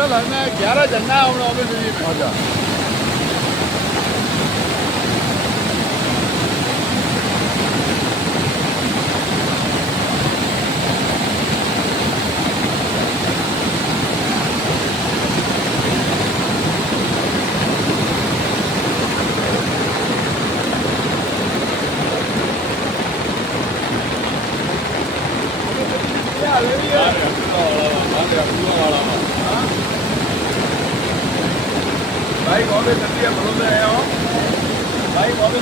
पता लगना है 11 जनना है हमने ऑफिस में अच्छा भाई बहुत बढ़िया बोल रहे हो भाई बहुत